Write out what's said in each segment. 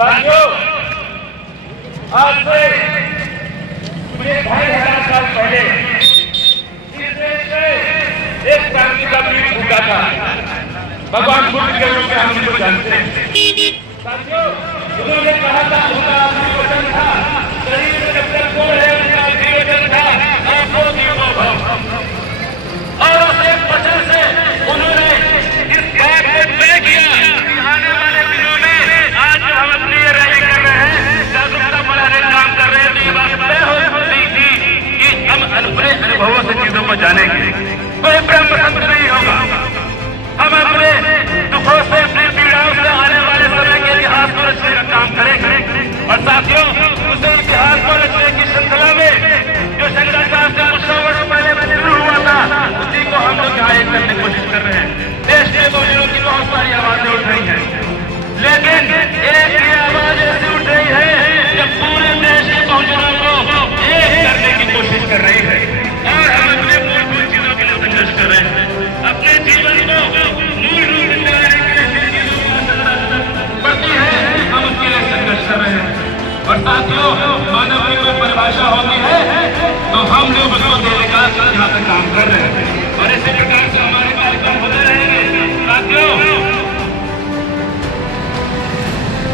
साथियों, आज से मुझे 2500 साल पहले इस देश में एक क्रांति का बीज फूटा था। भगवान बुद्ध के रूप में हम उनको जानते हैं। साथियों, उन्होंने कहा था उनका आखिरी वचन था, शरीर में जब तक कोई है उनका आखिरी वचन था, आपको जीवो भव। और उस एक वचन से उन्होंने इस बात को तय किया कि आने वाले दिनों में आज जो हम अपनी ये रैली कर रहे हैं, जागरूकता बढ़ाने का काम कर रहे हैं, तो ये बात तय हो गई थी कि हम अपने अनुभवों से चीजों को जानेंगे। कोई ब्रह्म संत नहीं होगा। हम अपने दुखों से, अपनी पीड़ाओं से आने वाले समय के इतिहास को रचने का काम करेंगे। और साथियों, उस इतिहास को रचने की श्रृंखला में जो शंकराचार्य से कुछ 100 वर्ष पहले शुरू हुआ था, उसी को हम लोग यहाँ एक करने की कोशिश कर रहे हैं। देश के बहुजनों की बहुत सारी आवाजें उठ रही हैं, लेकिन एक ही आवाज ऐसी उठ रही है जब पूरे देश के बहुजनों को एक करने की कोशिश कर रही है। और हम अपने मूलभूत चीजों के लिए संघर्ष कर रहे हैं, अपने जीवन को मूल रूप से लाने के लिए जिन चीजों की आवश्यकता पड़ती है, हम उसके लिए संघर्ष कर रहे हैं। और साथियों, मानव की कोई परिभाषा होती है तो हम लोग उसको देने का यहाँ तक काम कर रहे हैं। और इसी प्रकार से हमारे कार्यक्रम होते रहेंगे। साथियों,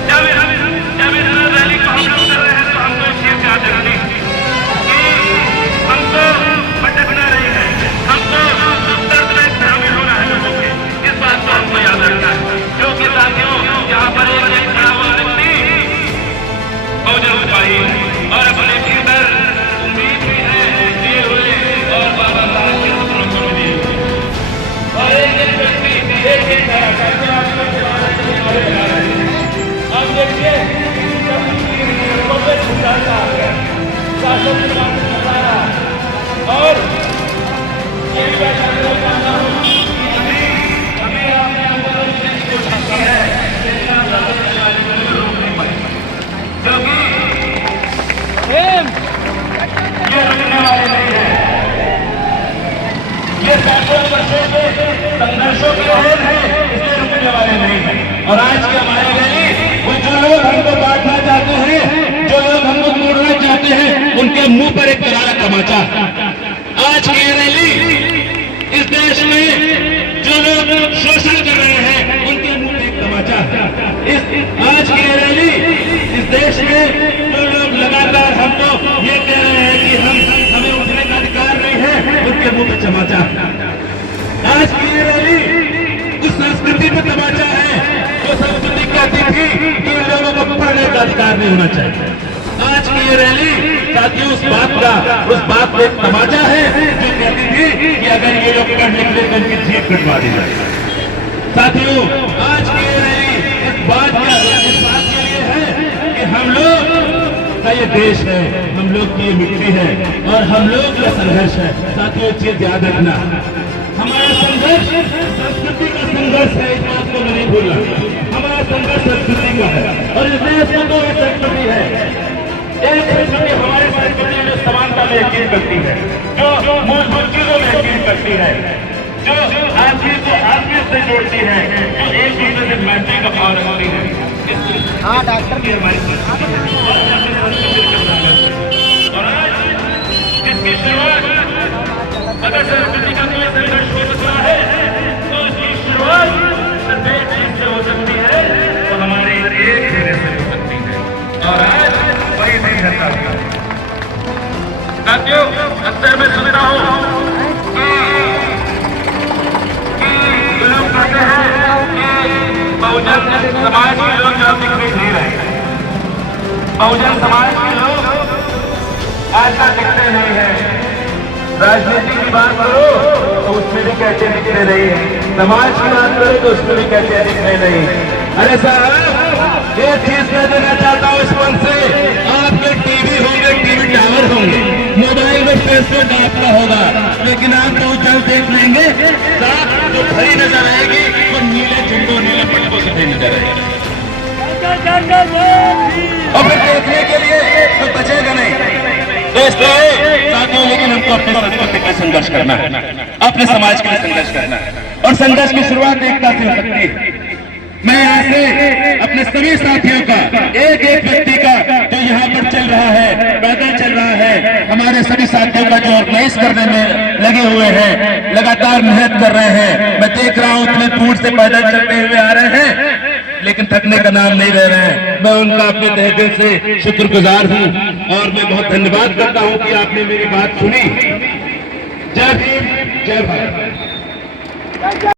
जब इस रैली को हम लोग कर रहे हैं तो हमको इस चीज याद रखनी कि हमको भटकना नहीं है, हमको दर्द में शामिल होना है लोगों के। इस बात को हमको याद रखना है, क्योंकि साथियों, यहाँ पर एक खड़ा हुआ व्यक्ति बहुजन सिपाही और अपने भीतर उम्मीद भी है दिए हुए और बाबा साहब के सपनों को भी। और एक व्यक्ति एक अब देखिए शासन की बात कर रहा है। और ये भी वैसा करना हूँ अभी आपने आंदोलन की कोशिश की है, क्योंकि ये रुकने वाले नहीं है। ये सैकड़ों वर्षों से संघर्षों की लहर है, इसलिए रुकने वाले नहीं है। और आज की हमारी रैली, वो जो लोग हमको बांटना चाहते हैं, जो लोग हमको तोड़ना चाहते हैं, उनके मुंह पर एक करारा तमाचा। आज की रैली इस देश में जो लोग शोषण कर रहे हैं, उनके मुंह पर एक तमाचा। आज की रैली इस देश में जो लोग लगातार हमको ये कह रहे हैं कि हमें उठने का अधिकार नहीं है, उनके मुंह पे तमाचा। आज की ये रैली उस संस्कृति पे तमाचा है जो संस्कृति कहती थी कि इन लोगों को पढ़ने का अधिकार नहीं होना चाहिए। आज की ये रैली साथियों उस बात पे तमाचा है जो कहती थी कि अगर ये लोग पढ़ लिख ले तो उनकी जीप कटवा दी जाए। साथियों, आज की ये रैली इस बात के लिए है कि हम लोग का ये देश है, हम लोग की ये मिट्टी है और हम लोग का संघर्ष है। साथियों, चीज याद रखना, हमारा संघर्ष संस्कृति का संघर्ष है, इस बात को नहीं भूलना। हमारा संघर्ष संस्कृति का है और इस देश में तो एक संस्कृति है, एक संस्कृति हमारी संस्कृति जो समानता में यकीन करती है, जो मूलभूत चीजों में यकीन करती है, जो आदमी को आदमी से जोड़ती है, जो एक दूसरे से मैत्री का भाव रखती है। हाँ डॉक्टर की हमारी संस्कृति है और अपने संस्कृति का संघर्ष है। और आज इसकी शुरुआत, अगर संस्कृति का कोई संघर्ष हो सकता है तो इसकी शुरुआत सिर्फ एक चीज से हो सकती है, तो हमारे एक धीरे से हो सकती है। और आज वही नहीं रहता। साथियों, अक्सर मैं सुनता हूँ कि लोग कहते हैं कि बहुजन समाज के लोग जो दिखाई नहीं रहे, बहुजन समाज के लोग ऐसा दिखते नहीं है। राजनीति की बात करो तो उसमें भी कहते दिखते नहीं है, समाज की बात करो तो उसमें भी कहते दिखते नहीं। अरे साहब, एक चीज कह देना चाहता हूँ इस मंच से, आपके टीवी होंगे, टीवी टावर होंगे, मोबाइल में फेसबुक आपका होगा, लेकिन आप तो जल देख लेंगे साहब, जो खड़ी नजर आएगी वो नीले झंडों, नीले पटकों से खड़ी नजर आएगी। और फिर देखने के लिए तो बचेगा नहीं दोस्तों। साथियों, लेकिन हमको अपने संस्कृति का संघर्ष करना है, अपने समाज के लिए संघर्ष करना है। और संघर्ष की शुरुआत एकता से हो सकती है। मैं यहाँ से अपने सभी साथियों का, एक एक व्यक्ति का जो यहाँ पर चल रहा है, पैदल चल रहा है, हमारे सभी साथियों का जो ऑर्गेनाइज करने में लगे हुए हैं, लगातार मेहनत कर रहे हैं। मैं देख रहा हूँ इतने दूर से पैदल चलते हुए आ रहे हैं, लेकिन थकने का नाम नहीं ले रहे हैं। मैं उनका अपने तहे दिल से शुक्रगुजार हूँ और मैं बहुत धन्यवाद करता हूँ कि आपने मेरी बात सुनी। जय भीम, जय भारत।